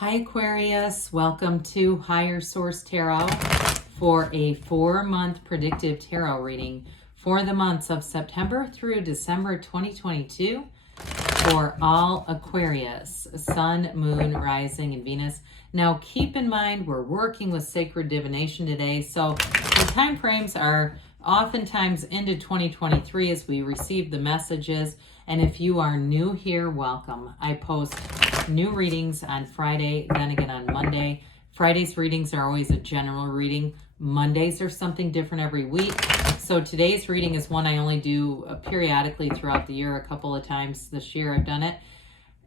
Hi Aquarius, welcome to Higher Source Tarot for a 4-month predictive tarot reading for the months of September through December 2022 for all Aquarius, Sun, Moon, Rising, and Venus. Now keep in mind we're working with Sacred Divination today, so the time frames are oftentimes into 2023 as we receive the messages. And if you are new here, welcome. I post new readings on Friday, then again on Monday. Friday's readings are always a general reading. Mondays are something different every week. So today's reading is one I only do periodically throughout the year. A couple of times this year I've done it.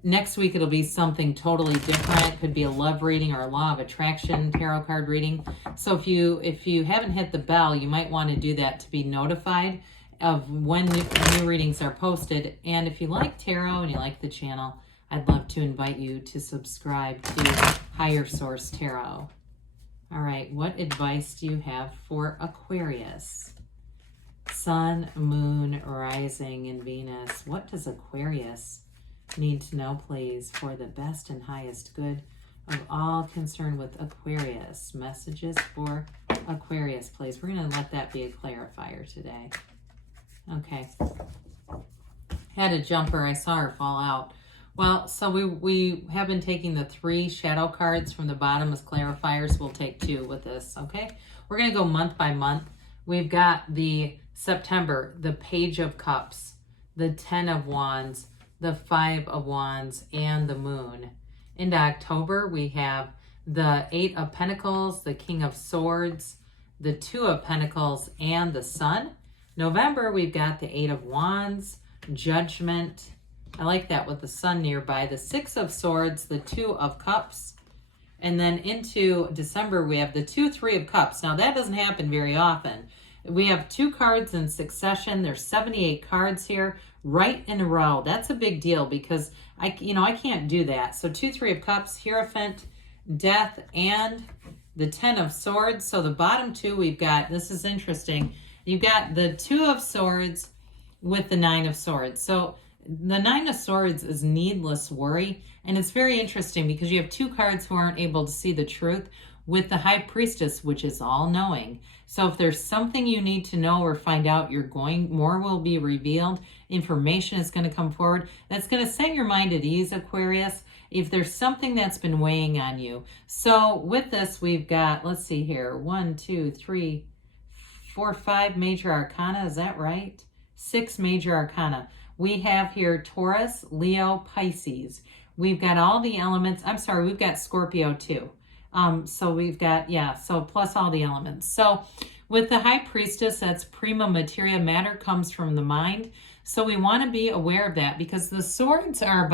Next week it'll be something totally different. It could be a love reading or a law of attraction tarot card reading. So if you haven't hit the bell, you might want to do that to be notified of when new readings are posted. And if you like tarot and you like the channel, I'd love to invite you to subscribe to Higher Source Tarot. All right, what advice do you have for Aquarius? Sun, Moon, Rising, and Venus. What does Aquarius need to know, please, for the best and highest good of all concerned with Aquarius? Messages for Aquarius, please. We're going to let that be a clarifier today. Okay. Had a jumper. I saw her fall out. Well, so we have been taking the 3 shadow cards from the bottom as clarifiers. We'll take 2 with this, okay? We're going to go month by month. We've got the September, the Page of Cups, the 10 of Wands, the 5 of Wands, and the Moon. Into October, we have the 8 of Pentacles, the King of Swords, the 2 of Pentacles, and the Sun. November, we've got the 8 of Wands, Judgment. I like that with the Sun nearby. The 6 of Swords, the 2 of Cups. And then into December, we have the 2, 3 of Cups. Now, that doesn't happen very often. We have 2 cards in succession. There's 78 cards here right in a row. That's a big deal because I can't do that. So 2, 3 of Cups, Hierophant, Death, and the 10 of Swords. So the bottom 2 we've got, this is interesting. You've got the 2 of Swords with the 9 of Swords. So the 9 of Swords is needless worry. And it's very interesting because you have 2 cards who aren't able to see the truth with the High Priestess, which is all-knowing. So if there's something you need to know or find out, more will be revealed. Information is going to come forward. That's going to set your mind at ease, Aquarius, if there's something that's been weighing on you. So with this, we've got, let's see here, 1, 2, 3, 4, 5 major arcana. Is that right? 6 major arcana. We have here Taurus, Leo, Pisces. We've got all the elements. I'm sorry, we've got Scorpio too. So we've got, so plus all the elements. So with the High Priestess, that's prima materia. Matter comes from the mind. So we want to be aware of that because the swords are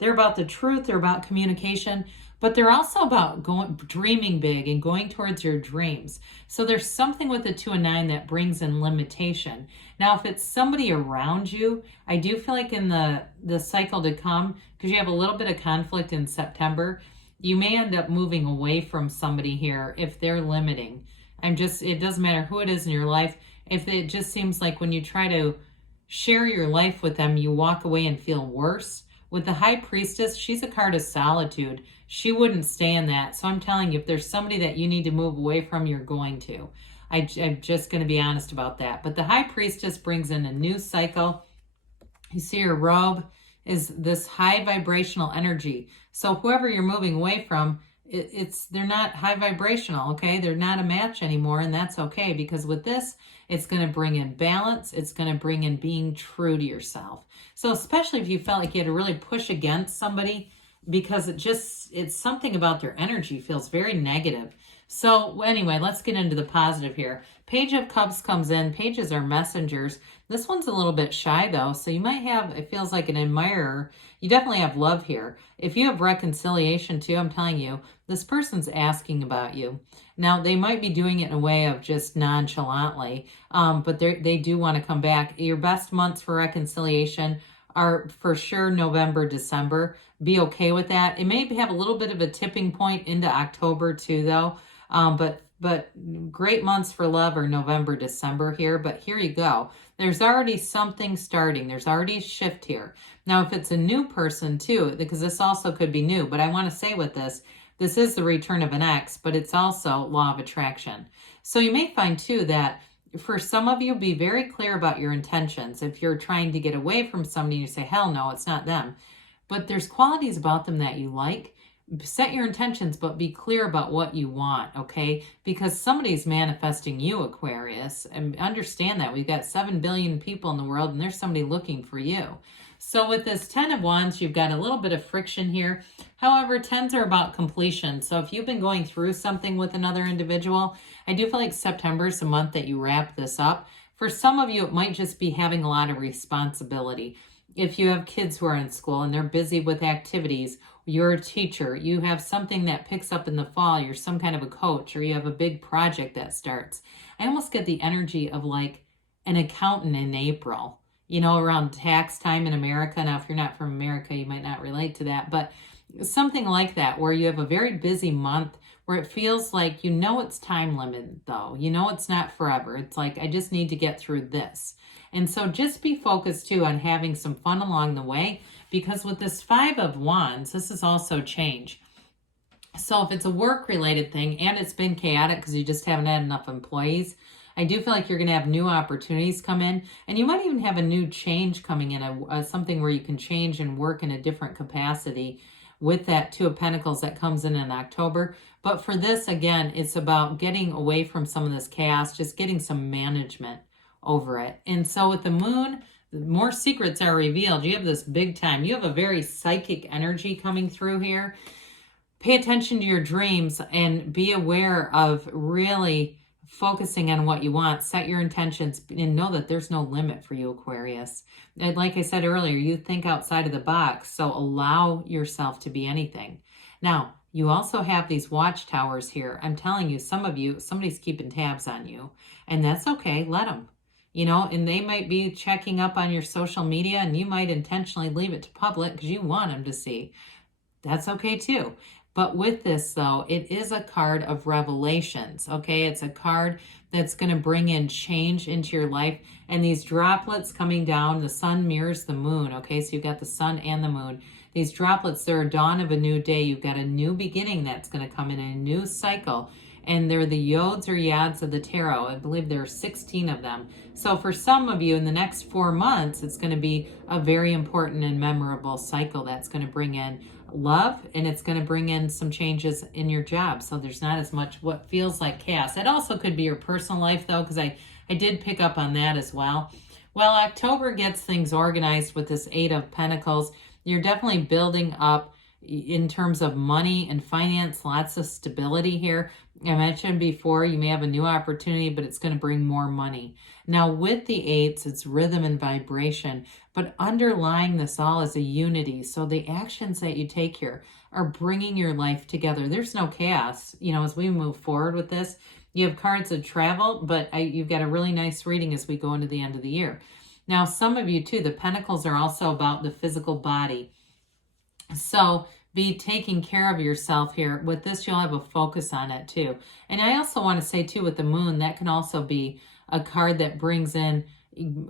they're about the truth, they're about communication, but they're also about dreaming big and going towards your dreams. So there's something with the 2 and 9 that brings in limitation. Now, if it's somebody around you, I do feel like in the cycle to come, because you have a little bit of conflict in September, you may end up moving away from somebody here if they're limiting. It doesn't matter who it is in your life. If it just seems like when you try to share your life with them, you walk away and feel worse. With the High Priestess, she's a card of solitude. She wouldn't stay in that. So I'm telling you, if there's somebody that you need to move away from, you're going to. I'm just going to be honest about that. But the High Priestess brings in a new cycle. You see her robe is this high vibrational energy. So whoever you're moving away from, they're not high vibrational, okay? They're not a match anymore, and that's okay because with this, it's going to bring in balance. It's going to bring in being true to yourself. So especially if you felt like you had to really push against somebody because it's something about their energy feels very negative. So anyway, let's get into the positive here. Page of Cups comes in. Pages are messengers. This one's a little bit shy though, so you might have, it feels like an admirer. You definitely have love here. If you have reconciliation too, I'm telling you, this person's asking about you. Now, they might be doing it in a way of just nonchalantly, but they do want to come back. Your best months for reconciliation are for sure November, December. Be okay with that. It may have a little bit of a tipping point into October too, though. But but great months for love are November, December here. But here you go. There's already something starting. There's already a shift here. Now, if it's a new person too, because this also could be new, but I want to say with this is the return of an ex, but it's also law of attraction. So you may find too that for some of you, be very clear about your intentions. If you're trying to get away from somebody, you say, hell no, it's not them. But there's qualities about them that you like. Set your intentions, but be clear about what you want, okay? Because somebody's manifesting you, Aquarius, and understand that. We've got 7 billion people in the world, and there's somebody looking for you. So with this 10 of Wands, you've got a little bit of friction here. However, 10s are about completion. So if you've been going through something with another individual, I do feel like September is the month that you wrap this up. For some of you, it might just be having a lot of responsibility. If you have kids who are in school and they're busy with activities, you're a teacher, you have something that picks up in the fall, you're some kind of a coach, or you have a big project that starts. I almost get the energy of like an accountant in April, you know, around tax time in America. Now, if you're not from America, you might not relate to that, but something like that, where you have a very busy month, where it feels like, you know, it's time limited though. You know, it's not forever. It's like, I just need to get through this. And so just be focused too on having some fun along the way, because with this 5 of Wands, this is also change. So if it's a work-related thing and it's been chaotic because you just haven't had enough employees, I do feel like you're going to have new opportunities come in, and you might even have a new change coming in, something where you can change and work in a different capacity with that 2 of Pentacles that comes in October. But for this, again, it's about getting away from some of this chaos, just getting some management over it. And so with the Moon, more secrets are revealed. You have this big time. You have a very psychic energy coming through here. Pay attention to your dreams and be aware of really focusing on what you want. Set your intentions and know that there's no limit for you, Aquarius. And like I said earlier, you think outside of the box, so allow yourself to be anything. Now, you also have these watchtowers here. I'm telling you, some of you, somebody's keeping tabs on you, and that's okay. Let them. You know, and they might be checking up on your social media, and you might intentionally leave it to public because you want them to see. That's okay too. But with this, though, it is a card of revelations, okay? It's a card that's going to bring in change into your life. And these droplets coming down, the sun mirrors the moon, okay? So you've got the sun and the moon. These droplets, they're a dawn of a new day. You've got a new beginning that's going to come in, a new cycle. And they're the yods or yads of the tarot. I believe there are 16 of them. So for some of you, in the next 4 months, it's going to be a very important and memorable cycle that's going to bring in love, and it's going to bring in some changes in your job. So there's not as much what feels like chaos. It also could be your personal life, though, because I did pick up on that as well. Well, October gets things organized with this 8 of Pentacles. You're definitely building up in terms of money and finance, lots of stability here. I mentioned before, you may have a new opportunity, but it's going to bring more money. Now with the 8s, it's rhythm and vibration, but underlying this all is a unity. So the actions that you take here are bringing your life together. There's no chaos, you know, as we move forward with this. You have cards of travel, but you've got a really nice reading as we go into the end of the year. Now, some of you too, the Pentacles are also about the physical body. So be taking care of yourself here. With this, you'll have a focus on it too. And I also want to say too, with the moon, that can also be a card that brings in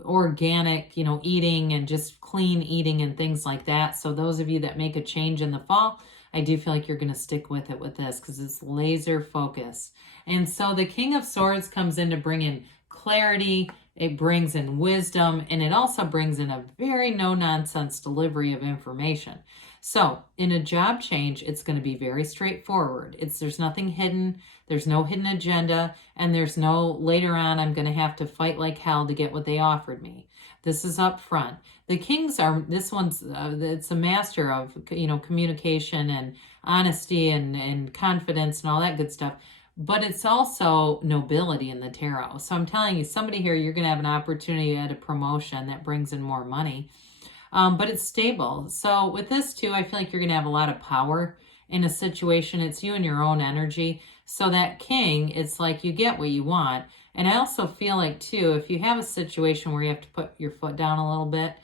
organic, you know, eating and just clean eating and things like that. So those of you that make a change in the fall, I do feel like you're going to stick with it with this because it's laser focus. And so the King of Swords comes in to bring in clarity. It brings in wisdom, and it also brings in a very no-nonsense delivery of information. So in a job change, it's going to be very straightforward. There's nothing hidden. There's no hidden agenda. And there's no later on, I'm going to have to fight like hell to get what they offered me. This is up front. The Kings are, this one's, it's a master of, you know, communication and honesty and confidence and all that good stuff. But it's also nobility in the tarot. So I'm telling you, somebody here, you're going to have an opportunity at a promotion that brings in more money. But it's stable. So with this too, I feel like you're going to have a lot of power in a situation. It's you and your own energy. So that King, it's like you get what you want. And I also feel like too, if you have a situation where you have to put your foot down a little bit,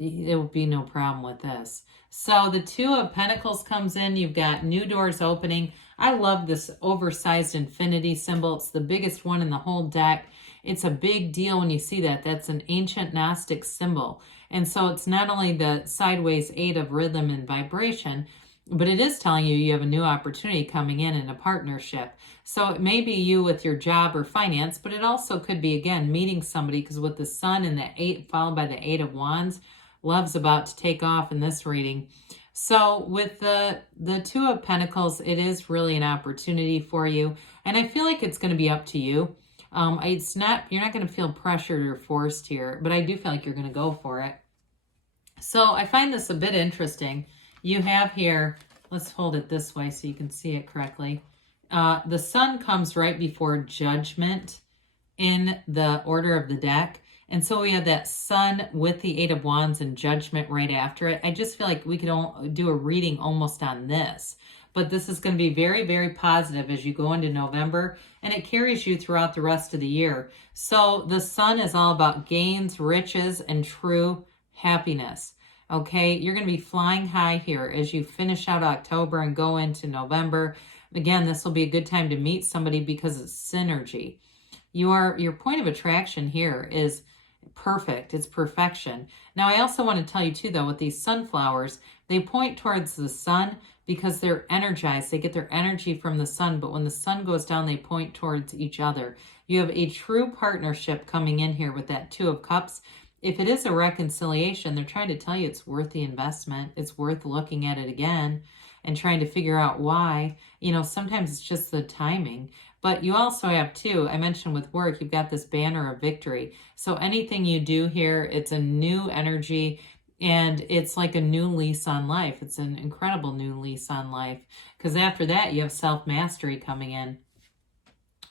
it will be no problem with this. So the Two of Pentacles comes in. You've got new doors opening. I love this oversized infinity symbol. It's the biggest one in the whole deck. It's a big deal when you see that. That's an ancient Gnostic symbol. And so it's not only the sideways 8 of rhythm and vibration, but it is telling you you have a new opportunity coming in a partnership. So it may be you with your job or finance, but it also could be, again, meeting somebody, because with the Sun and the 8 followed by the 8 of Wands, love's about to take off in this reading. So with the Two of Pentacles, it is really an opportunity for you. And I feel like it's going to be up to you. It's not, you're not going to feel pressured or forced here, but I do feel like you're going to go for it. So I find this a bit interesting. You have here, let's hold it this way so you can see it correctly. The Sun comes right before Judgment in the order of the deck. And so we have that Sun with the 8 of Wands and Judgment right after it. I just feel like we could do a reading almost on this. But this is going to be very, very positive as you go into November, and it carries you throughout the rest of the year. So the Sun is all about gains, riches, and true happiness. Okay, you're going to be flying high here as you finish out October and go into November. Again, this will be a good time to meet somebody because it's synergy. Your point of attraction here is perfect. It's perfection. Now, I also want to tell you too, though, with these sunflowers, they point towards the Sun because they're energized. They get their energy from the Sun, but when the Sun goes down, they point towards each other. You have a true partnership coming in here with that Two of Cups. If it is a reconciliation, they're trying to tell you it's worth the investment. It's worth looking at it again and trying to figure out why. You know, sometimes it's just the timing. But you also have, too, I mentioned with work, you've got this banner of victory. So anything you do here, it's a new energy, and it's like a new lease on life. It's an incredible new lease on life, because after that, you have self-mastery coming in.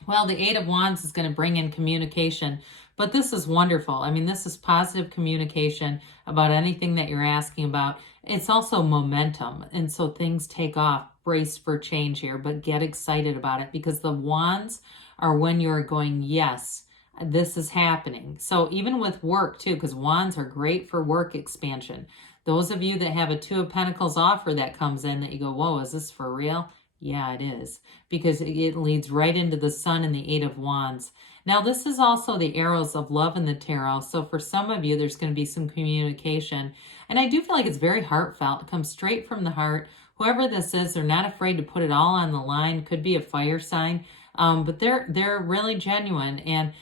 Well, the 8 of Wands is going to bring in communication, but this is wonderful. I mean, this is positive communication about anything that you're asking about. It's also momentum, and so things take off. Brace for change here, but get excited about it, because the Wands are when you're going, yes, this is happening. So even with work too, because Wands are great for work expansion. Those of you that have a Two of Pentacles offer that comes in that you go, whoa, is this for real? Yeah, it is, because it leads right into the Sun and the 8 of Wands. Now, this is also the arrows of love in the tarot. So for some of you, there's going to be some communication. And I do feel like it's very heartfelt. It comes straight from the heart. Whoever this is, they're not afraid to put it all on the line. Could be a fire sign, but they're really genuine, and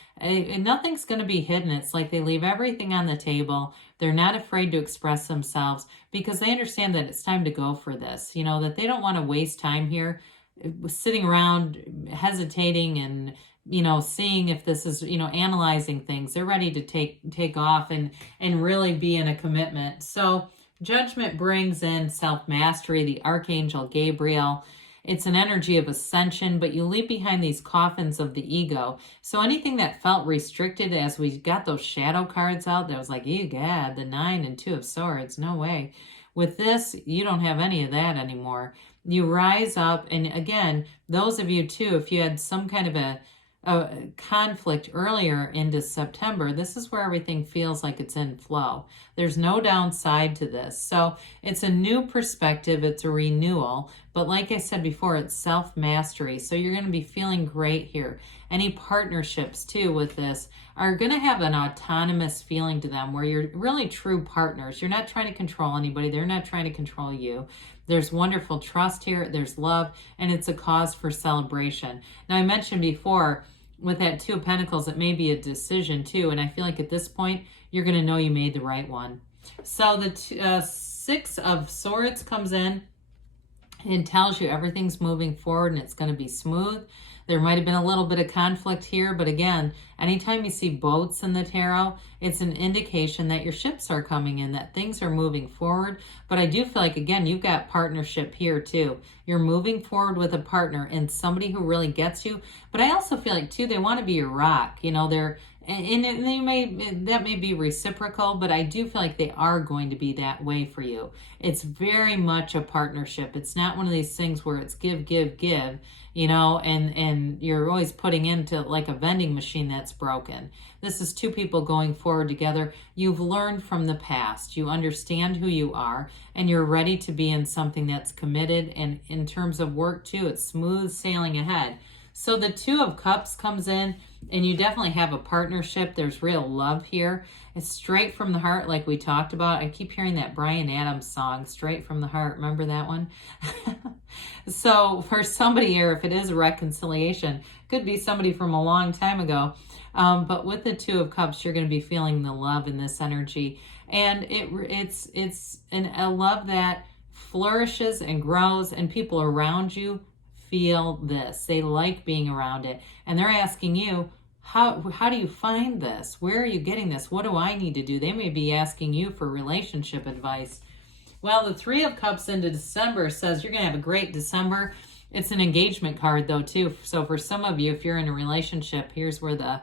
nothing's going to be hidden. It's like they leave everything on the table. They're not afraid to express themselves because they understand that it's time to go for this. You know, that they don't want to waste time here sitting around hesitating and, you know, seeing if this is, you know, analyzing things. They're ready to take off and really be in a commitment. So Judgment brings in self-mastery, the Archangel Gabriel. It's an energy of ascension, but you leave behind these coffins of the ego. So anything that felt restricted, as we got those shadow cards out, that was like, ew, God, the 9 and 2 of Swords, no way. With this, you don't have any of that anymore. You rise up, and again, those of you too, if you had some kind of a conflict earlier into September, this is where everything feels like it's in flow. There's no downside to this. So it's a new perspective. It's a renewal. But like I said before, it's self-mastery. So you're going to be feeling great here. Any partnerships too with this are going to have an autonomous feeling to them where you're really true partners. You're not trying to control anybody. They're not trying to control you. There's wonderful trust here. There's love, and it's a cause for celebration. Now, I mentioned before, with that Two of Pentacles, it may be a decision too, and I feel like at this point, you're going to know you made the right one. So the 6 of Swords comes in and tells you everything's moving forward and it's going to be smooth. There might have been a little bit of conflict here, but again, anytime you see boats in the tarot, it's an indication that your ships are coming in, that things are moving forward. But I do feel like, again, you've got partnership here too. You're moving forward with a partner and somebody who really gets you. But I also feel like too, they want to be your rock. You know, And that may be reciprocal, but I do feel like they are going to be that way for you. It's very much a partnership. It's not one of these things where it's give, give, give, and you're always putting into like a vending machine that's broken. This is two people going forward together. You've learned from the past. You understand who you are, and you're ready to be in something that's committed. And in terms of work too, it's smooth sailing ahead. So the Two of Cups comes in, and you definitely have a partnership. There's real love here. It's straight from the heart, like we talked about. I keep hearing that Bryan Adams song, Straight from the Heart. Remember that one? So for somebody here, if it is a reconciliation, could be somebody from a long time ago. But with the Two of Cups, you're going to be feeling the love in this energy. And it's a love that flourishes and grows, and people around you feel this. They like being around it. And they're asking you, how do you find this? Where are you getting this? What do I need to do? They may be asking you for relationship advice. Well, the Three of Cups into December says you're going to have a great December. It's an engagement card though too. So for some of you, if you're in a relationship, here's where the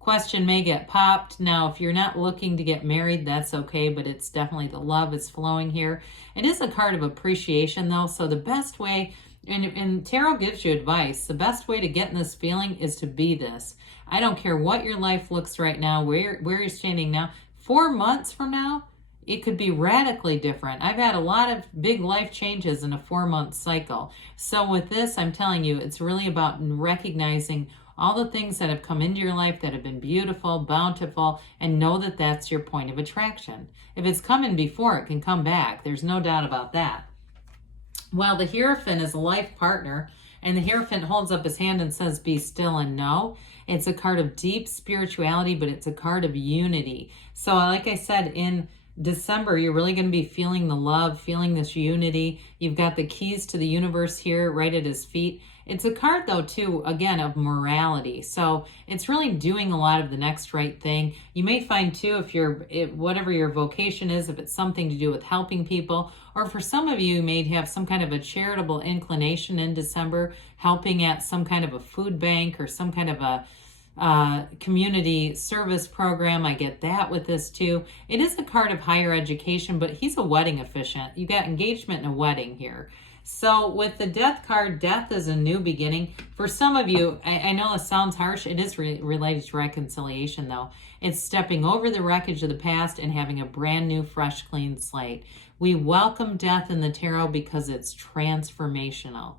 question may get popped. Now, if you're not looking to get married, that's okay, but it's definitely the love is flowing here. It is a card of appreciation though. So the best way, and tarot gives you advice, the best way to get in this feeling is to be this. I don't care what your life looks right now, where you're standing now. 4 months from now, it could be radically different. I've had a lot of big life changes in a 4-month cycle. So with this, I'm telling you, it's really about recognizing all the things that have come into your life that have been beautiful, bountiful, and know that that's your point of attraction. If it's coming before, it can come back. There's no doubt about that. Well, the Hierophant is a life partner, and the Hierophant holds up his hand and says, be still and know. It's a card of deep spirituality, but it's a card of unity. So like I said, in December, you're really going to be feeling the love, feeling this unity. You've got the keys to the universe here right at his feet. It's a card, though, too, again, of morality. So it's really doing a lot of the next right thing. You may find, too, if whatever your vocation is, if it's something to do with helping people, or for some of you may have some kind of a charitable inclination in December, helping at some kind of a food bank or some kind of a community service program. I get that with this too. It is a card of higher education, but he's a wedding officiant. You got engagement and a wedding here. So with the Death card, death is a new beginning. For some of you, I know it sounds harsh. It is related to reconciliation though. It's stepping over the wreckage of the past and having a brand new, fresh, clean slate. We welcome death in the tarot because it's transformational.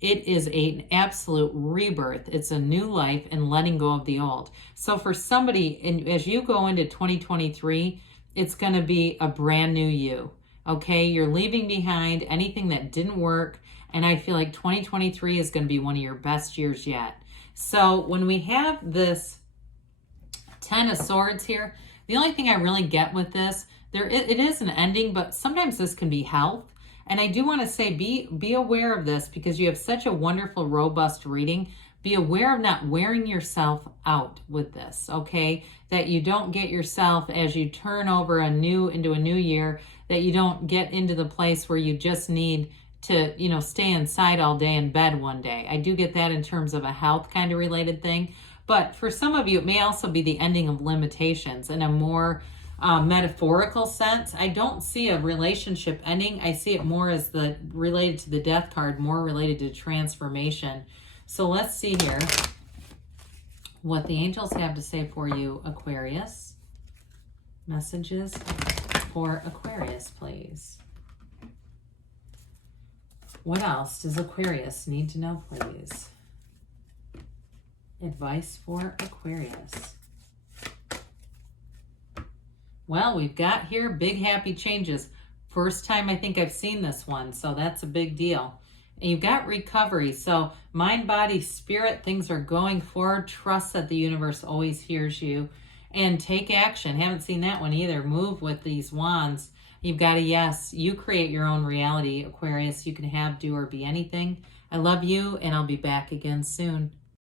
It is an absolute rebirth. It's a new life and letting go of the old. So for somebody, and as you go into 2023, it's going to be a brand new you. Okay, you're leaving behind anything that didn't work. And I feel like 2023 is going to be one of your best years yet. So when we have this 10 of Swords here, the only thing I really get with this, it is an ending, but sometimes this can be health. And I do want to say, be aware of this because you have such a wonderful, robust reading. Be aware of not wearing yourself out with this, okay? That you don't get yourself, as you turn over into a new year, that you don't get into the place where you just need to, stay inside all day in bed one day. I do get that in terms of a health kind of related thing. But for some of you, it may also be the ending of limitations in a more metaphorical sense. I don't see a relationship ending. I see it more as related to the Death card, more related to transformation. So let's see here what the angels have to say for you, Aquarius. Messages for Aquarius, please. What else does Aquarius need to know, please? Advice for Aquarius. Well, we've got here big happy changes. First time I think I've seen this one, so that's a big deal. And you've got recovery. So mind, body, spirit, things are going forward. Trust that the universe always hears you. And take action. Haven't seen that one either. Move with these wands. You've got a yes. You create your own reality, Aquarius. You can have, do, or be anything. I love you, and I'll be back again soon.